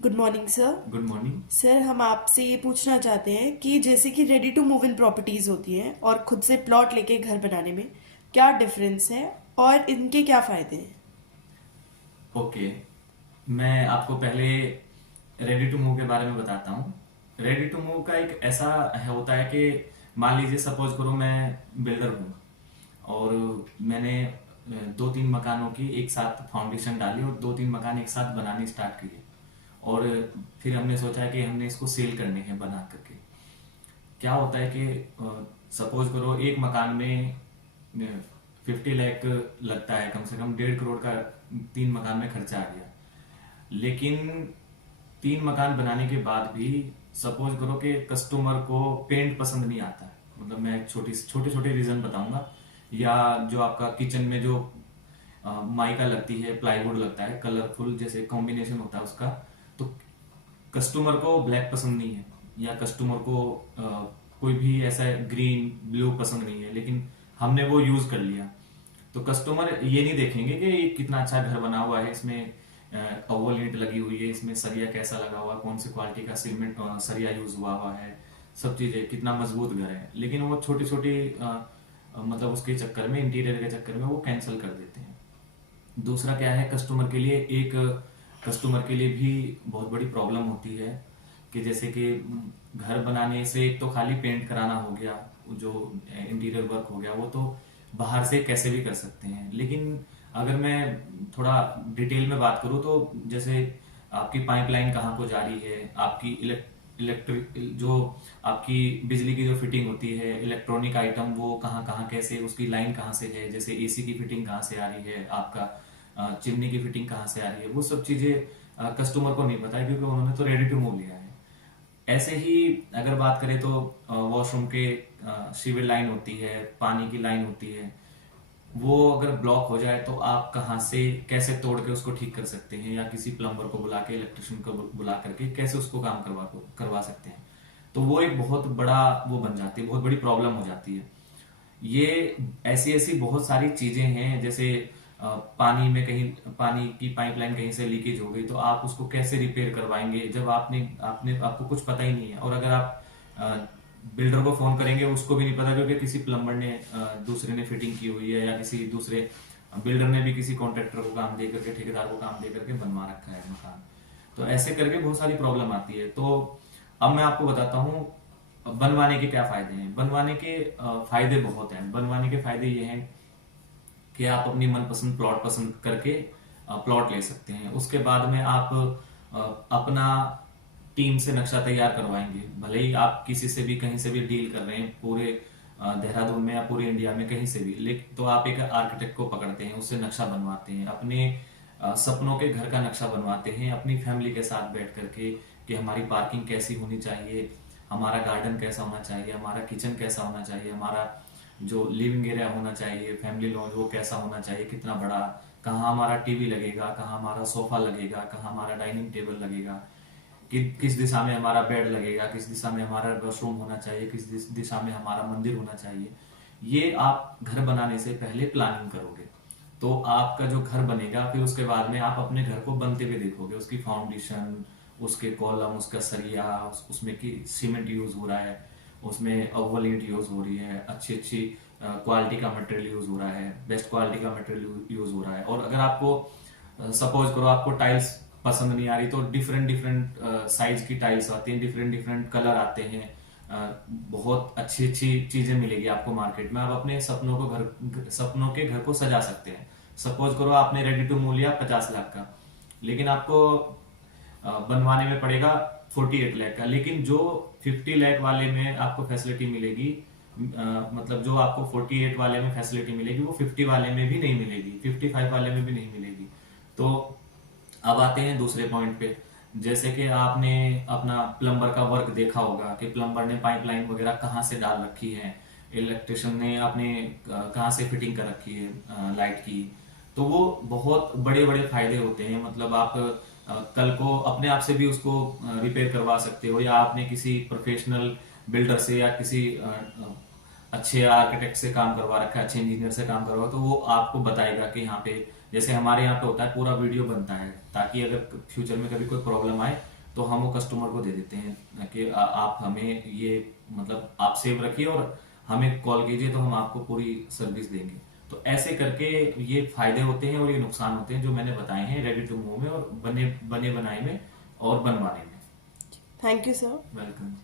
Good morning sir. Good morning. Sir हम आपसे ये पूछना चाहते हैं कि जैसे कि ready to move in properties होती हैं और खुद से प्लॉट लेके घर बनाने में क्या डिफरेंस है और इनके क्या फायदे हैं। ओके, मैं आपको पहले रेडी टू मूव के बारे में बताता हूँ। रेडी टू मूव का एक ऐसा होता है कि मान लीजिए सपोज करो मैं बिल्डर हूँ और मैंने दो तीन मकानों की एक साथ फाउंडेशन डाली और दो तीन मकान एक साथ बनाने स्टार्ट किए और फिर हमने सोचा कि हमने इसको सेल करने हैं बना करके। क्या होता है कि सपोज करो एक मकान में 50 लाख लगता है, कम से कम 1.5 करोड़ का तीन मकान में खर्चा आ गया। लेकिन तीन मकान बनाने के बाद भी सपोज करो कि कस्टमर को पेंट पसंद नहीं आता। मतलब मैं छोटे छोटे रीजन बताऊंगा। या जो आपका किचन में जो माइका लगती है, प्लाईवुड लगता है, कलरफुल जैसे कॉम्बिनेशन होता है उसका, तो कस्टमर को ब्लैक पसंद नहीं है या कस्टमर को कोई भी ऐसा ग्रीन ब्लू पसंद नहीं है, लेकिन हमने वो यूज कर लिया। तो कस्टमर ये नहीं देखेंगे कि ये कितना अच्छा घर बना हुआ है, इसमें अव्वल ईंट लगी हुई है, इसमें सरिया कैसा लगा हुआ है, कौन सी क्वालिटी का सीमेंट सरिया यूज हुआ है, सब चीजें कितना मजबूत घर है। लेकिन वो छोटी छोटी मतलब उसके चक्कर में, इंटीरियर के चक्कर में वो कैंसिल कर देते हैं। दूसरा क्या है, कस्टमर के लिए भी बहुत बड़ी प्रॉब्लम होती है कि जैसे कि घर बनाने से एक तो खाली पेंट कराना हो गया, जो इंटीरियर वर्क हो गया, वो तो बाहर से कैसे भी कर सकते हैं। लेकिन अगर मैं थोड़ा डिटेल में बात करूं तो जैसे आपकी पाइपलाइन कहाँ को जा रही है, आपकी इलेक्ट्रिक जो आपकी बिजली की जो फिटिंग होती है, इलेक्ट्रॉनिक आइटम वो कहाँ कहाँ कैसे, उसकी लाइन कहाँ से है, जैसे एसी की फिटिंग कहाँ से आ रही है, आपका चिमनी की फिटिंग कहाँ से आ रही है, वो सब चीजें कस्टमर को नहीं पता है क्योंकि उन्होंने तो रेडी टू मूव लिया है। ऐसे ही अगर बात करें तो वॉशरूम के सीवर लाइन होती है, पानी की लाइन होती है, वो अगर ब्लॉक हो जाए तो आप कहाँ से कैसे तोड़ के उसको ठीक कर सकते हैं, या किसी प्लम्बर को बुला के, इलेक्ट्रिशियन को बुला करके कैसे उसको काम करवा सकते हैं। तो वो एक बहुत बड़ा वो बन जाती है, बहुत बड़ी प्रॉब्लम हो जाती है। ये ऐसी ऐसी बहुत सारी चीजें हैं, जैसे पानी में कहीं पानी की पाइपलाइन कहीं से लीकेज हो गई तो आप उसको कैसे रिपेयर करवाएंगे जब आपने आपने आपको कुछ पता ही नहीं है। और अगर आप बिल्डर को फोन करेंगे उसको भी नहीं पता क्योंकि किसी प्लम्बर ने दूसरे ने फिटिंग की हुई है, या किसी दूसरे बिल्डर ने भी किसी कॉन्ट्रैक्टर को काम दे करके, ठेकेदार को काम दे करके बनवा रखा है मकान। तो ऐसे करके बहुत सारी प्रॉब्लम आती है। तो अब मैं आपको बताता हूँ बनवाने के क्या फायदे हैं। बनवाने के फायदे बहुत हैं। बनवाने के फायदे ये हैं कि आप अपनी मनपसंद प्लॉट पसंद करके प्लॉट ले सकते हैं। उसके बाद में आप अपना टीम से नक्शा तैयार करवाएंगे, भले ही आप किसी से भी कहीं से भी डील कर रहे हैं, पूरे देहरादून में या पूरे इंडिया में कहीं से भी, लेकिन तो आप एक आर्किटेक्ट को पकड़ते हैं, उससे नक्शा बनवाते हैं, अपने सपनों के घर का नक्शा बनवाते हैं अपनी फैमिली के साथ बैठ करके, कि हमारी पार्किंग कैसी होनी चाहिए, हमारा गार्डन कैसा होना चाहिए, हमारा किचन कैसा होना चाहिए, हमारा जो लिविंग एरिया होना चाहिए, फैमिली लॉन्ज वो कैसा होना चाहिए, कितना बड़ा, कहाँ हमारा टीवी लगेगा, कहाँ हमारा सोफा लगेगा, कहाँ हमारा डाइनिंग टेबल लगेगा, कि किस दिशा में हमारा बेड लगेगा, किस दिशा में हमारा वॉशरूम होना चाहिए, किस दिशा में हमारा मंदिर होना चाहिए। ये आप घर बनाने से पहले प्लानिंग करोगे तो आपका जो घर बनेगा, फिर उसके बाद में आप अपने घर को बनते हुए देखोगे, उसकी फाउंडेशन, उसके कॉलम, उसका सरिया, उसमें की सीमेंट यूज हो रहा है, उसमें अव्वल ईंट यूज हो रही है, अच्छी अच्छी क्वालिटी का मटेरियल यूज हो रहा है, बेस्ट क्वालिटी का मटेरियल यूज हो रहा है। और अगर आपको सपोज करो आपको टाइल्स पसंद नहीं आ रही तो डिफरेंट डिफरेंट साइज की टाइल्स आती हैं, डिफरेंट डिफरेंट कलर आते हैं, बहुत अच्छी अच्छी चीजें मिलेगी आपको मार्केट में। आप अपने सपनों के घर को सजा सकते हैं। सपोज करो आपने रेडी टू मूव लिया 50 लाख का, लेकिन आपको बनवाने में पड़ेगा 48 लाख का। लेकिन जो 50 लाख वाले में आपको फैसिलिटी मिलेगी, मतलब जो आपको 48 वाले में फैसिलिटी मिलेगी वो 50 वाले में भी नहीं मिलेगी, 55 वाले में भी नहीं मिलेगी। तो अब आते हैं दूसरे पॉइंट पे। जैसे कि आपने अपना प्लम्बर का वर्क देखा होगा कि प्लम्बर ने पाइपलाइन वगैरह कहाँ से डाल रखी है, इलेक्ट्रिशियन ने आपने कहाँ से फिटिंग कर रखी है लाइट की। तो वो बहुत बड़े बड़े फायदे होते हैं। मतलब आप कल को अपने आप से भी उसको रिपेयर करवा सकते हो, या आपने किसी प्रोफेशनल बिल्डर से या किसी अच्छे आर्किटेक्ट से काम करवा रखा है, अच्छे इंजीनियर से काम करवा, तो वो आपको बताएगा कि यहाँ पे जैसे हमारे यहाँ पे होता है पूरा वीडियो बनता है, ताकि अगर फ्यूचर में कभी कोई प्रॉब्लम आए तो हम वो कस्टमर को दे देते हैं कि आप हमें ये मतलब आप सेव रखिए और हमें कॉल कीजिए तो हम आपको पूरी सर्विस देंगे। तो ऐसे करके ये फायदे होते हैं और ये नुकसान होते हैं जो मैंने बताए हैं रेडी टू मूव में और बने बने बनाए में और बनवाने में। Thank you sir. वेलकम।